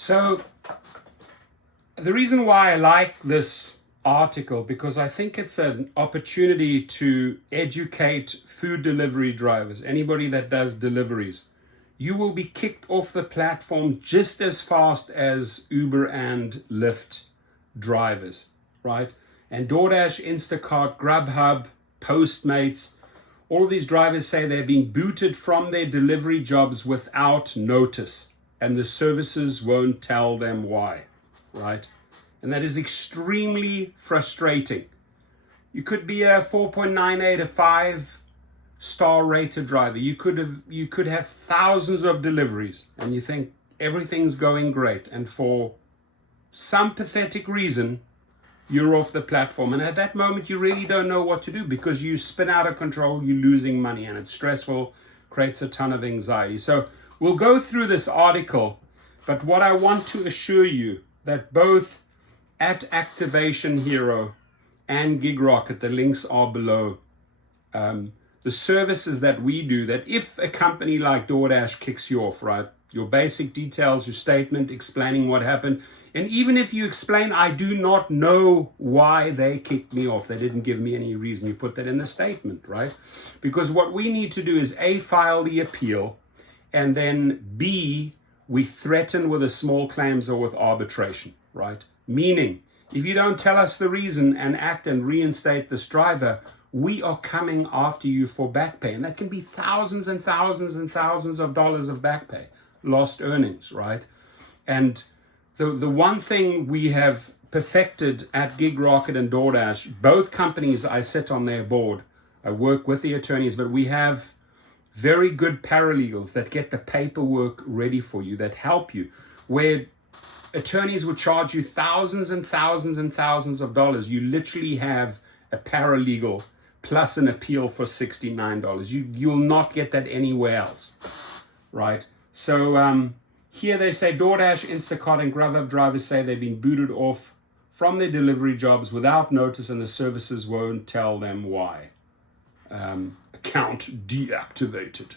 So the reason why I like this article, because I think it's an opportunity to educate food delivery drivers, anybody that does deliveries. You will be kicked off the platform just as fast as Uber and Lyft drivers, right? And Doordash, Instacart, Grubhub, Postmates, all of these drivers say they're being booted from their delivery jobs without notice, and the services won't tell them why, right? And that is extremely frustrating. You could be a 4.98, a 5-star rated driver. You could have thousands of deliveries, and you think everything's going great, and for some pathetic reason, you're off the platform. And at that moment, you really don't know what to do, because you spin out of control, you're losing money, and it's stressful, creates a ton of anxiety. So we'll go through this article, but what I want to assure you that both at Activation Hero and GigRocket, the links are below, the services that we do, that if a company like DoorDash kicks you off, right, your basic details, your statement explaining what happened, and even if you explain, I do not know why they kicked me off, they didn't give me any reason, you put that in the statement, right? Because what we need to do is A, file the appeal, and then B, we threaten with a small claims or with arbitration, right? Meaning, if you don't tell us the reason and act and reinstate this driver, we are coming after you for back pay. And that can be thousands and thousands and thousands of dollars of back pay, lost earnings, right? And the one thing we have perfected at GigRocket and DoorDash, both companies, I sit on their board, I work with the attorneys, but we have very good paralegals that get the paperwork ready for you, that help you, where attorneys would charge you thousands and thousands and thousands of dollars. You literally have a paralegal plus an appeal for $69. You'll not get that anywhere else, right? So here they say DoorDash, Instacart, and Grubhub drivers say they've been booted off from their delivery jobs without notice, and the services won't tell them why. Account deactivated.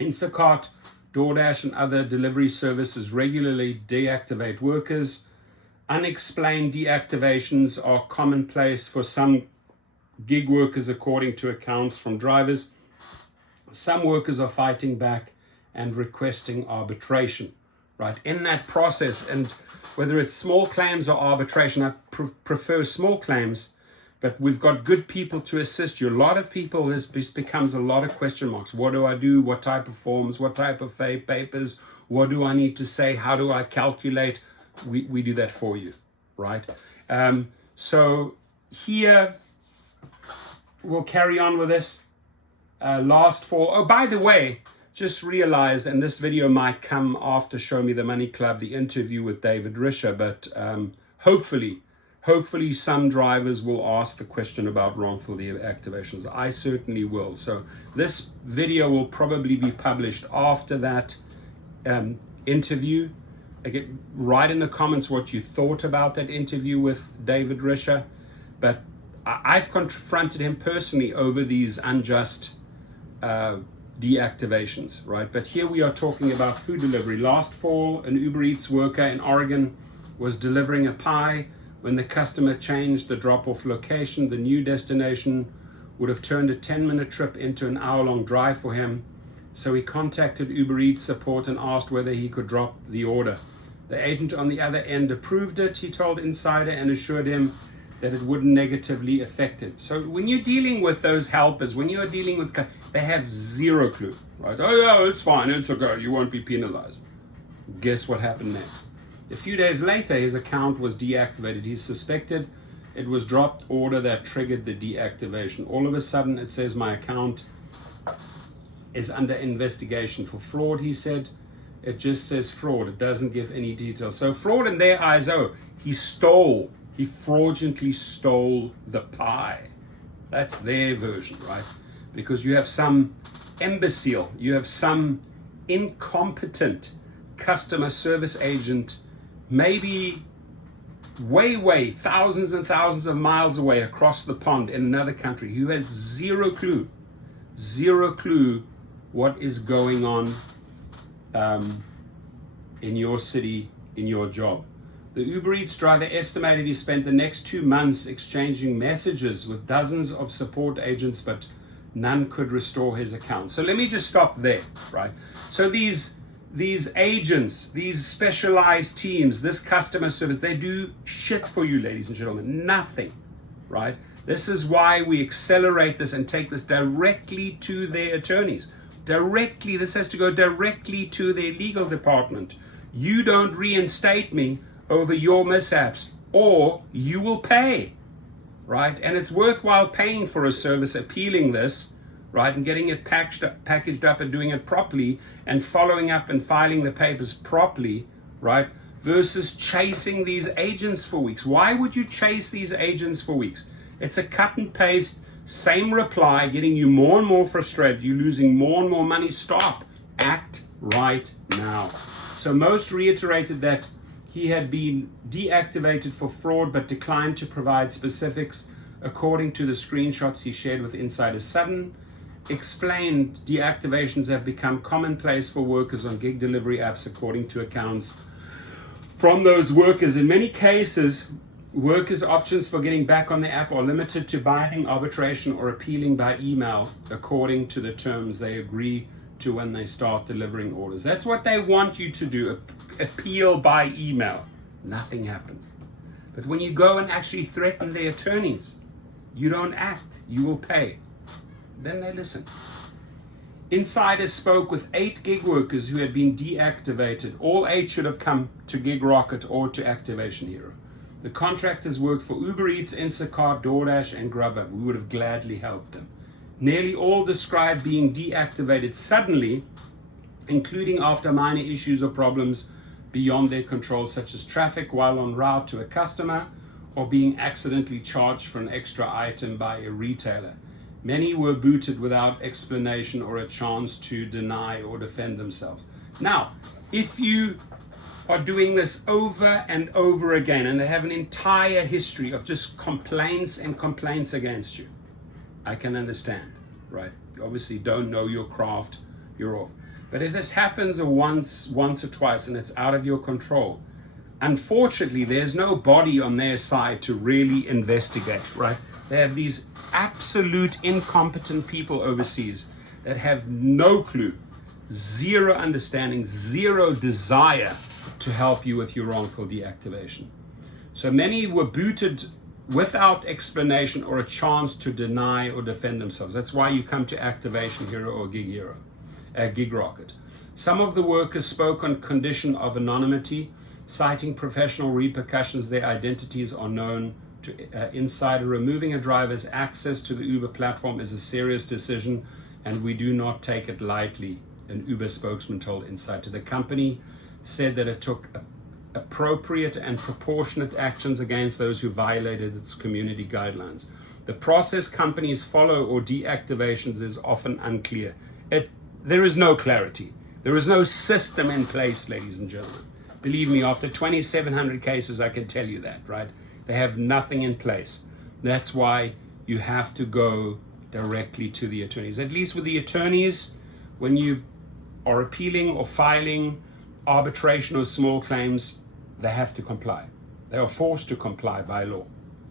Instacart, DoorDash, and other delivery services regularly deactivate workers. Unexplained deactivations are commonplace for some gig workers, according to accounts from drivers. Some workers are fighting back and requesting arbitration, right? In that process, and whether it's small claims or arbitration, I prefer small claims, but we've got good people to assist you. A lot of people, this becomes a lot of question marks. What do I do? What type of forms? What type of papers? What do I need to say? How do I calculate? We do that for you, right? So here, we'll carry on with this. Last fall. Oh, by the way, just realized, and this video might come after Show Me the Money Club, the interview with David Risher, but hopefully some drivers will ask the question about wrongful deactivations. I certainly will. So this video will probably be published after that interview. Again, write in the comments what you thought about that interview with David Risher. But I've confronted him personally over these unjust deactivations, right? But here we are talking about food delivery. Last fall, an Uber Eats worker in Oregon was delivering a pie. When the customer changed the drop-off location, the new destination would have turned a 10-minute trip into an hour-long drive for him. So he contacted Uber Eats support and asked whether he could drop the order. The agent on the other end approved it, he told Insider, and assured him that it wouldn't negatively affect him. So when you're dealing with those helpers, when you're dealing with, they have zero clue, right? Oh yeah, it's fine, it's okay, you won't be penalized. Guess what happened next? A few days later, his account was deactivated. He suspected it was dropped order that triggered the deactivation. All of a sudden, it says my account is under investigation for fraud, he said. It just says fraud. It doesn't give any details. So fraud in their eyes, he fraudulently stole the pie. That's their version, right? Because you have some imbecile, you have some incompetent customer service agent, maybe way thousands and thousands of miles away across the pond in another country, who has zero clue what is going on in your city, in your job. The Uber Eats driver estimated he spent the next 2 months exchanging messages with dozens of support agents, but none could restore his account. So let me just stop there, right? So these agents, these specialized teams, this customer service, they do shit for you, ladies and gentlemen. Nothing, right? This is why we accelerate this and take this directly to their attorneys. Directly, this has to go directly to their legal department. You don't reinstate me over your mishaps, or you will pay, right? And it's worthwhile paying for a service, appealing this, right, and getting it packaged up and doing it properly and following up and filing the papers properly, right, versus chasing these agents for weeks. Why would you chase these agents for weeks? It's a cut and paste, same reply, getting you more and more frustrated. You're losing more and more money. Stop. Act right now. So most reiterated that he had been deactivated for fraud but declined to provide specifics according to the screenshots he shared with insiders. Sudden explained deactivations have become commonplace for workers on gig delivery apps according to accounts from those workers. In many cases, workers' options for getting back on the app are limited to binding arbitration or appealing by email according to the terms they agree to when they start delivering orders. That's what they want you to do. Appeal by email. Nothing happens. But when you go and actually threaten the attorneys, you don't act, you will pay. Then they listen. Insiders spoke with 8 gig workers who had been deactivated. All 8 should have come to Gig Rocket or to Activation Hero. The contractors worked for Uber Eats, Instacart, Doordash, and Grubhub. We would have gladly helped them. Nearly all described being deactivated suddenly, including after minor issues or problems beyond their control, such as traffic while en route to a customer or being accidentally charged for an extra item by a retailer. Many were booted without explanation or a chance to deny or defend themselves. Now, if you are doing this over and over again and they have an entire history of just complaints and complaints against you, I can understand, right? You obviously don't know your craft, you're off. But if this happens once or twice and it's out of your control, unfortunately, there's no body on their side to really investigate, right? They have these absolute incompetent people overseas that have no clue, zero understanding, zero desire to help you with your wrongful deactivation. So many were booted without explanation or a chance to deny or defend themselves. That's why you come to Activation Hero or Gig Rocket. Some of the workers spoke on condition of anonymity, citing professional repercussions. Their identities are known to insider. Removing a driver's access to the Uber platform is a serious decision, and we do not take it lightly, an Uber spokesman told Insider. The company said that it took appropriate and proportionate actions against those who violated its community guidelines. The process companies follow or deactivations is often unclear. There is no clarity. There is no system in place, ladies and gentlemen. Believe me, after 2,700 cases, I can tell you that, right? They have nothing in place. That's why you have to go directly to the attorneys. At least with the attorneys, when you are appealing or filing arbitration or small claims, they have to comply. They are forced to comply by law,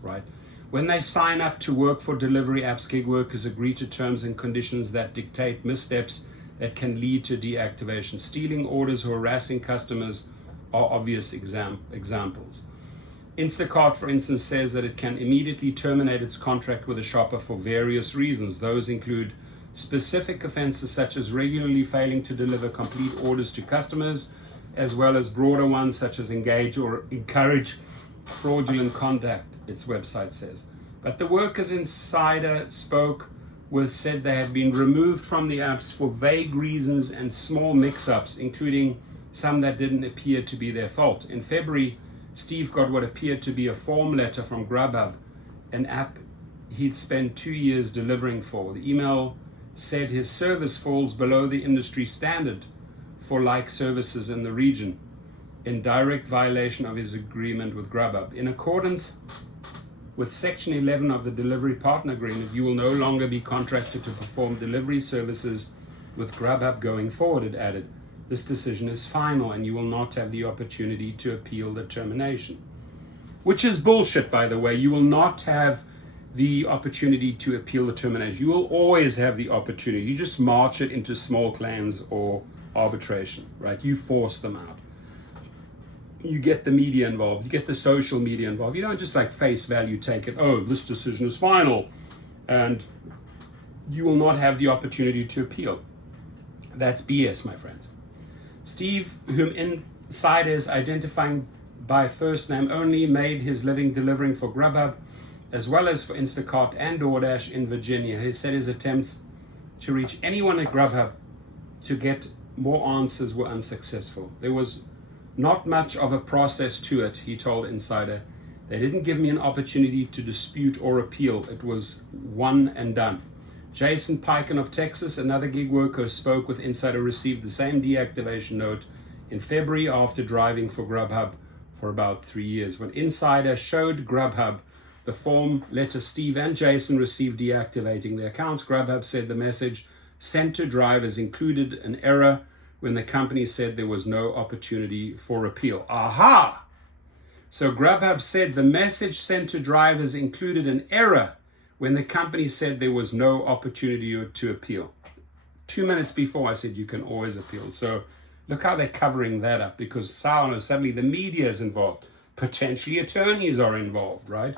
right? When they sign up to work for delivery apps, gig workers agree to terms and conditions that dictate missteps that can lead to deactivation. Stealing orders or harassing customers are obvious examples. Instacart, for instance, says that it can immediately terminate its contract with a shopper for various reasons. Those include specific offenses such as regularly failing to deliver complete orders to customers, as well as broader ones such as engage or encourage fraudulent conduct, its website says. But the workers Insider spoke with said they had been removed from the apps for vague reasons and small mix-ups, including some that didn't appear to be their fault. In February, Steve got what appeared to be a form letter from Grubhub, an app he'd spent 2 years delivering for. The email said his service falls below the industry standard for like services in the region, in direct violation of his agreement with Grubhub. In accordance with Section 11 of the Delivery Partner Agreement, you will no longer be contracted to perform delivery services with Grubhub going forward, it added. This decision is final and you will not have the opportunity to appeal the termination. Which is bullshit, by the way. You will not have the opportunity to appeal the termination. You will always have the opportunity. You just march it into small claims or arbitration, right? You force them out. You get the media involved. You get the social media involved. You don't just like face value take it, oh, this decision is final. And you will not have the opportunity to appeal. That's BS, my friends. Steve, whom insiders identifying by first name only, made his living delivering for Grubhub, as well as for Instacart and Doordash in Virginia. He said his attempts to reach anyone at Grubhub to get more answers were unsuccessful. There was not much of a process to it, he told Insider. They didn't give me an opportunity to dispute or appeal. It was one and done. Jason Piken of Texas, another gig worker who spoke with Insider, received the same deactivation note in February after driving for Grubhub for about 3 years. When Insider showed Grubhub the form letter Steve and Jason received deactivating their accounts, Grubhub said the message sent to drivers included an error when the company said there was no opportunity for appeal. Aha! So Grubhub said the message sent to drivers included an error when the company said there was no opportunity to appeal. 2 minutes before I said you can always appeal. So look how they're covering that up, because suddenly the media is involved. Potentially attorneys are involved, right?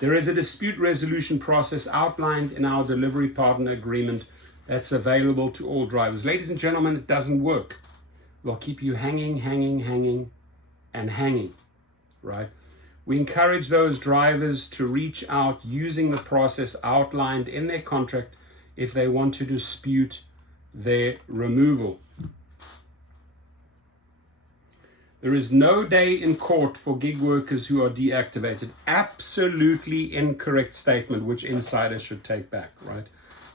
There is a dispute resolution process outlined in our delivery partner agreement that's available to all drivers. Ladies and gentlemen, it doesn't work. They'll keep you hanging, right? We encourage those drivers to reach out using the process outlined in their contract if they want to dispute their removal. There is no day in court for gig workers who are deactivated. Absolutely incorrect statement, which Insider should take back, right?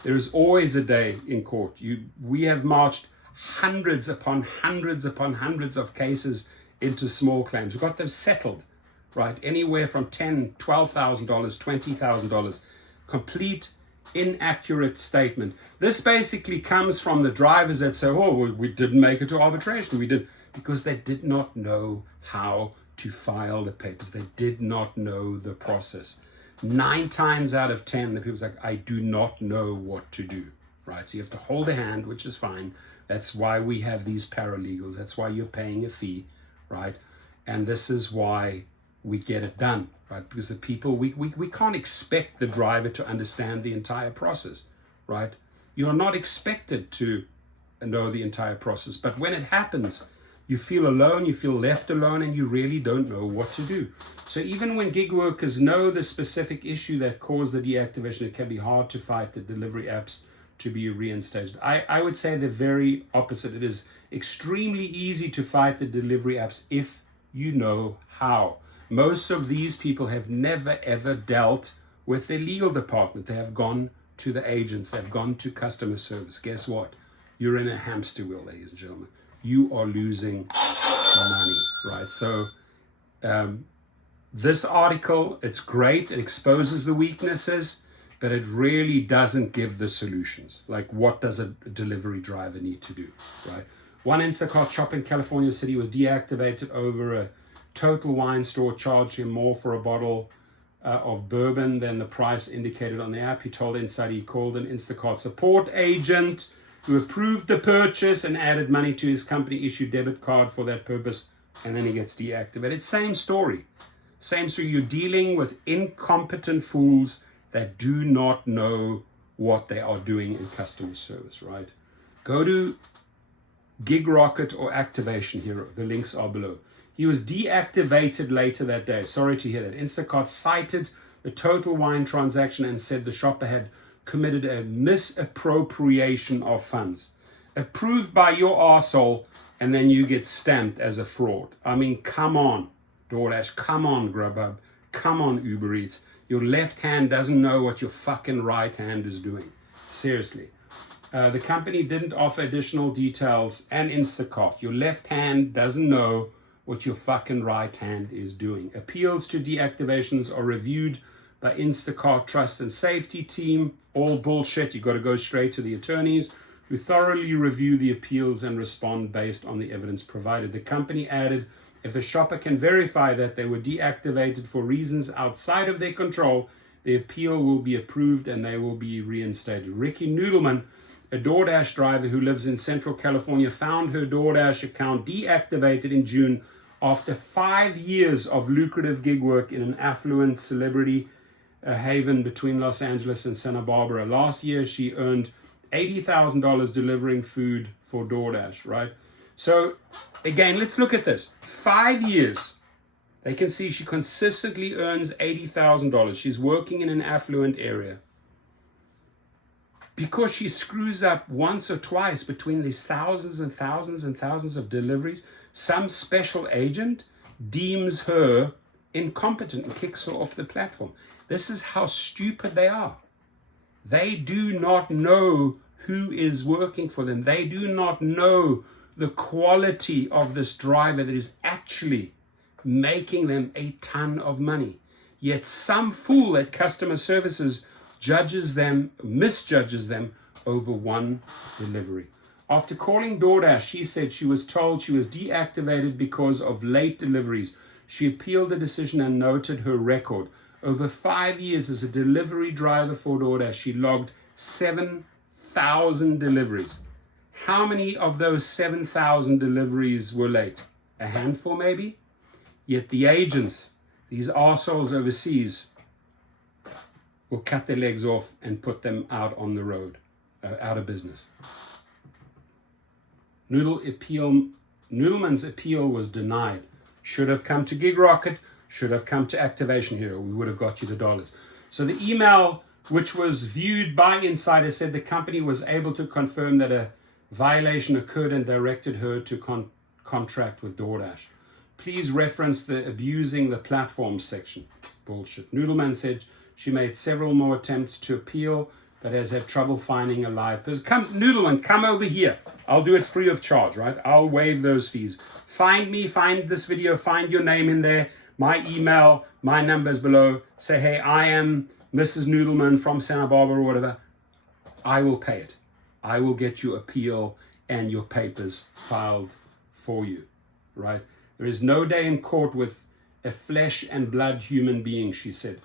There is always a day in court. We have marched hundreds upon hundreds of cases into small claims. We've got them settled, right? Anywhere from $10,000, $12,000, $20,000. Complete inaccurate statement. This basically comes from the drivers that say, oh, we didn't make it to arbitration. We did, because they did not know how to file the papers. They did not know the process. 9 times out of 10, the people's like, I do not know what to do, right? So you have to hold a hand, which is fine. That's why we have these paralegals. That's why you're paying a fee, right? And this is why we get it done, right? Because the people, we can't expect the driver to understand the entire process, right? You're not expected to know the entire process. But when it happens, you feel alone, you feel left alone, and you really don't know what to do. So even when gig workers know the specific issue that caused the deactivation, it can be hard to fight the delivery apps to be reinstated. I would say the very opposite. It is extremely easy to fight the delivery apps if you know how. Most of these people have never ever dealt with their legal department. They have gone to the agents, they've gone to customer service. Guess what? You're in a hamster wheel, ladies and gentlemen. You are losing money, right? So this article, it's great. It exposes the weaknesses, but it really doesn't give the solutions. Like, what does a delivery driver need to do, right? One Instacart shop in California City was deactivated over a Total Wine store charged him more for a bottle of bourbon than the price indicated on the app. He told Insider he called an Instacart support agent who approved the purchase and added money to his company-issued debit card for that purpose, and then he gets deactivated. Same story. Same story. You're dealing with incompetent fools that do not know what they are doing in customer service, right? Go to Gig Rocket or Activation Hero. The links are below. He was deactivated later that day. Sorry to hear that. Instacart cited the Total Wine transaction and said the shopper had committed a misappropriation of funds. Approved by your arsehole, and then you get stamped as a fraud. I mean, come on, DoorDash. Come on, Grubhub. Come on, Uber Eats. Your left hand doesn't know what your fucking right hand is doing. Seriously. The company didn't offer additional details, and Instacart. Your left hand doesn't know what your fucking right hand is doing. Appeals to deactivations are reviewed by Instacart Trust and Safety Team. All bullshit. You got to go straight to the attorneys who thoroughly review the appeals and respond based on the evidence provided. The company added, if a shopper can verify that they were deactivated for reasons outside of their control, the appeal will be approved and they will be reinstated. Ricky Noodleman, a DoorDash driver who lives in Central California, found her DoorDash account deactivated in June after 5 years of lucrative gig work in an affluent celebrity haven between Los Angeles and Santa Barbara. Last year, she earned $80,000 delivering food for DoorDash, right? So again, let's look at this. 5 years. They can see she consistently earns $80,000. She's working in an affluent area. Because she screws up once or twice between these thousands and thousands and thousands of deliveries, some special agent deems her incompetent and kicks her off the platform. This is how stupid they are. They do not know who is working for them. They do not know the quality of this driver that is actually making them a ton of money. Yet some fool at customer services misjudges them over one delivery. After calling DoorDash, she said she was told she was deactivated because of late deliveries. She appealed the decision and noted her record. Over 5 years as a delivery driver for DoorDash, she logged 7,000 deliveries. How many of those 7,000 deliveries were late? A handful maybe? Yet the agents, these arseholes overseas, will cut their legs off and put them out on the road, out of business. Noodleman's appeal was denied. Should have come to GigRocket, should have come to Activation Hero. We would have got you the dollars. So the email, which was viewed by insiders, said the company was able to confirm that a violation occurred and directed her to contract with DoorDash. Please reference the abusing the platform section. Bullshit. Noodleman said she made several more attempts to appeal, but has had trouble finding a live person. Come, Noodleman, come over here. I'll do it free of charge, right? I'll waive those fees. Find me, find this video, find your name in there, my email, my number's below. Say, hey, I am Mrs. Noodleman from Santa Barbara or whatever. I will pay it. I will get your appeal and your papers filed for you, right? There is no day in court with a flesh and blood human being, she said.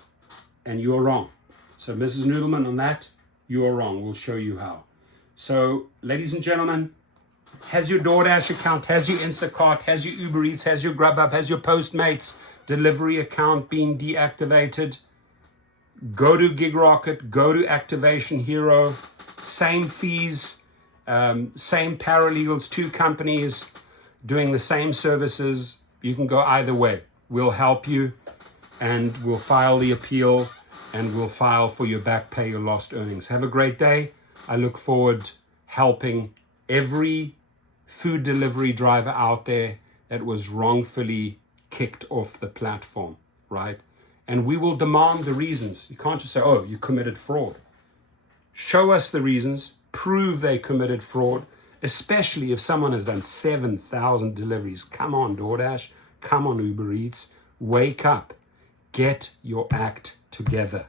And you're wrong. So Mrs. Noodleman, on that, you're wrong. We'll show you how. So, ladies and gentlemen, has your DoorDash account, has your Instacart, has your Uber Eats, has your Grubhub, has your Postmates delivery account been deactivated? Go to GigRocket, go to Activation Hero, same fees, same paralegals, 2 companies doing the same services. You can go either way. We'll help you and we'll file the appeal and we'll file for your back pay, your lost earnings. Have a great day. I look forward helping every food delivery driver out there that was wrongfully kicked off the platform, right? And we will demand the reasons. You can't just say, oh, you committed fraud. Show us the reasons, prove they committed fraud, especially if someone has done 7,000 deliveries. Come on, DoorDash. Come on, Uber Eats. Wake up. Get your act together.